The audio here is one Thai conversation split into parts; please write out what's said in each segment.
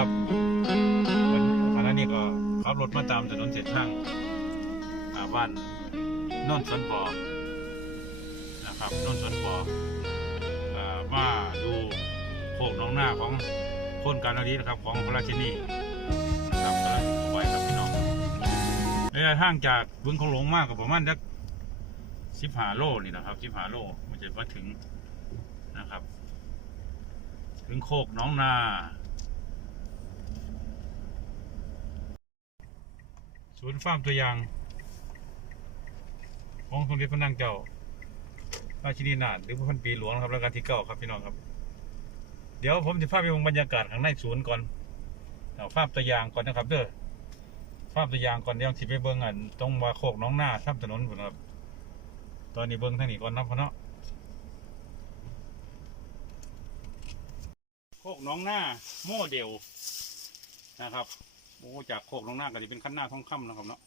ครับวันขณะนี้ก็ขับรถมาตามถนนเส้นทางอาบ้านโนนสวนบ่อนะครับโนนสวนบ่ออ่ามาดูโคกน้องหน้าของคนการนาดีนะครับของพระราชินีนะครับกำลังเอาไว้ครับพี่น้องระยะทางจากบึงของหลวงมากกับประมาณสักสิบหาโลนี่นะครับสิบหาโลมันจะมาถึงนะครับ ถึงโคกน้องนา ศูนย์ฟาร์มตัวอย่าง ของสมเด็จพระนางเจ้าราชินีนาถหรือพระพันปีหลวงนะครับรัชกาลที่เก้าครับพี่น้องครับ เดี๋ยวผมจะพาไปชมบรรยากาศข้างในศูนย์ก่อนเอาภาพตัวอย่างก่อนนะครับเด้อภาพตัวอย่างก่อนเดี๋ยวสิไปเบิ่งอันตรงมาโคกน้องหน้าทับถนนพุ่นครับ ตอนนี้เบิ่งทางนี้ก่อนนะพ่อเนาะโคกน้องหน้าโมเดลนะครับ โอ้จากโคกลงหน้าก็จะเป็นขั้นหน้าท้องคำนะครับเนาะ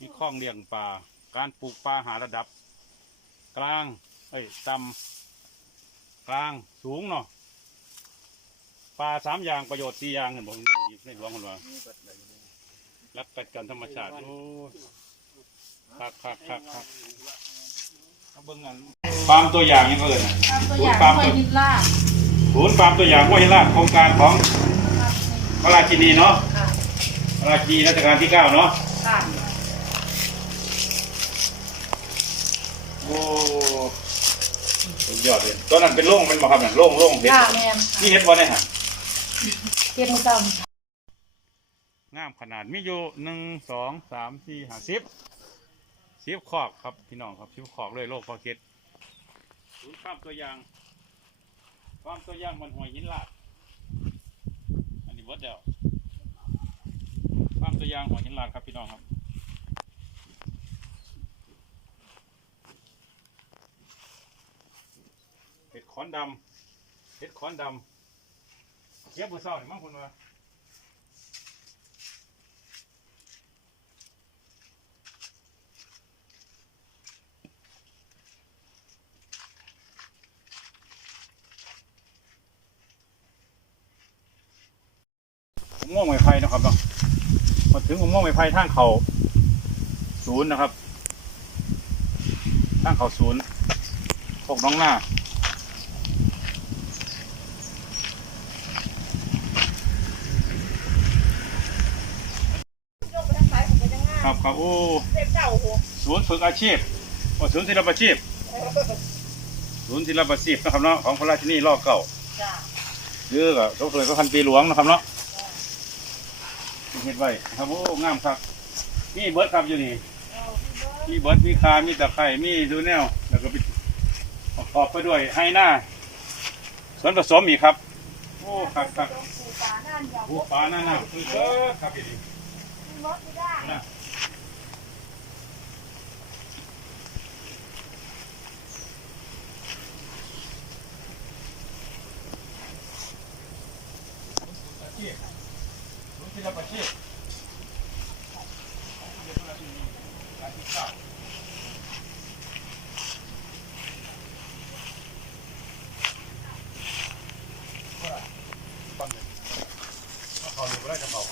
มีคลองเลี้ยงปลาการปลูกปลาหาระดับ กลาง เอ้ยต่ำกลางสูงเนาะปลาสามอย่างประโยชน์สี่อย่างเห็นบอกในหลวงคนว่ารับกัดกันธรรมชาติโอ้คักคักคักคักเอาเบิ่งกันฟาร์มตัวอย่างยังก็เอิญตามตัวอย่างห้วยหินลาดศูนย์ฟาร์มตัวอย่างห้วยหินลาดโครงการของพระราชินีเนาะค่ะพ ระราชินีรัชกาลที่เก้าเนาะค่ะโอ้สุดยอดเลยตอนนั้นเป็นโล่งเป็นบ่ครับนั่นโล่งโล่งเห็ดย่าแมนนี่เห็ดบ่ได้ฮะเก็บมือเก่างามขนาดมีอยู่หนึ่งสองสามสี่ห้าสิบสิบขอกครับพี่น้องครับสิบขอกเลยโลกพอเก็ตศูนย์ความตัวอย่างความตัวอย่างมันหวยหินลาดอันนี้เบิดแล้ว ความตัวอย่างหวยหินลาดครับพี่น้องครับเห็ดขอนดำเห็ดขอนดำเก็บมือเศร้าเนี่ยมั้งคุณว่า ผมม่วงไม้ไผ่นะครับเนาะมาถึงผมม่วงไม้ไผ่ทางเขาศูนย์นะครับทางเขาศูนย์พวกน้องหน้ายกไปทางซ้ายผมก็จะง่ายครับครับโอ้เจ็บเจ้าโหศูนย์ฝึกอาชีพโอ้ศูนย์ศิลปาชีพศูนย์ศิลปาชีพนะครับเนาะของพระราชินีรอบเก่าจ้าหรือก็สมเด็จพระพันปีหลวงนะครับเนาะ เฮ็ดไว้ครับโอ้งามครับมีเบิร์ดครับอยู่นี่เอาพี่เบิร์ดมีเบิร์ดมีคามีตะไคร่มีดูแนวแล้วก็ไปประกอบไปด้วยไฮหน้าส่วนผสมอีกครับโอ้ครับครับต้องปูปลาหน้าอย่าโอ้ปลาหน้าหน้าคือเออครับพี่ดีพี่มดไม่ได้นะอาชีพศูนย์ศิลปาชีพการศึกษาปั้นเลยเอาเขาอยู่ก็ได้กระเป๋า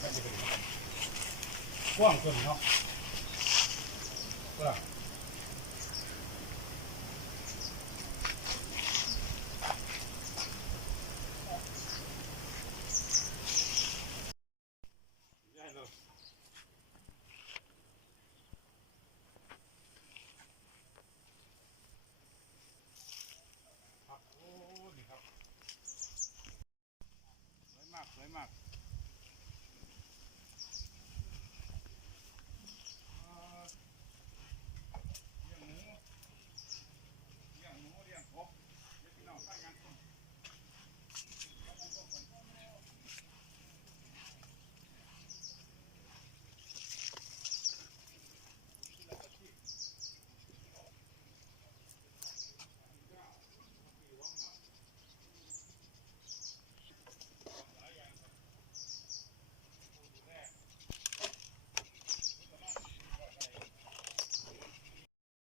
ไม่จะเป็นยังไงกว้างเกินเนาะกว้างได้เลยครับโอ้ดีครับ สวยมาก สวยมากเอ่อเลี้ยงหมูเลี้ยงหมูเลี้ยงกบเดี๋ยวพี่น้องตั้งกันก่อนตั้งกันก่อน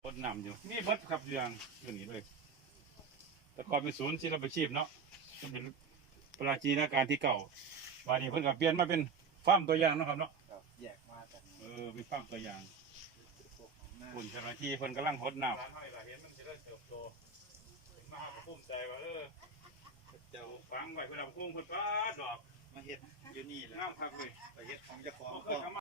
รดน้ำอยู่นี่เบิดขับเรืองอยู่นี่เลย แต่ก่อนเป็นศูนย์ศิลปาชีพเนาะเป็นไปราชีนาการที่เก่าวันนี้เพิ่นก็เปลี่ยนมาเป็นฟาร์มตัวอย่างเนาะครับเนาะครับแยกมาจากเออเป็นฟาร์มตัวอย่างพวกของหน้าคุณเจ้าหน้าที่เพิ่นกำลังหดน้ำร้านห้อยก็เห็นมันจะเริ่มเติบโตมาภูมิใจว่าเออเจ้าฟังไว้เพิ่นเอาพุ่งเพิ่นป้าดดอกมาเฮ็ดอยู่นี่แหละงามคักเลยไปเฮ็ดของเจ้าของ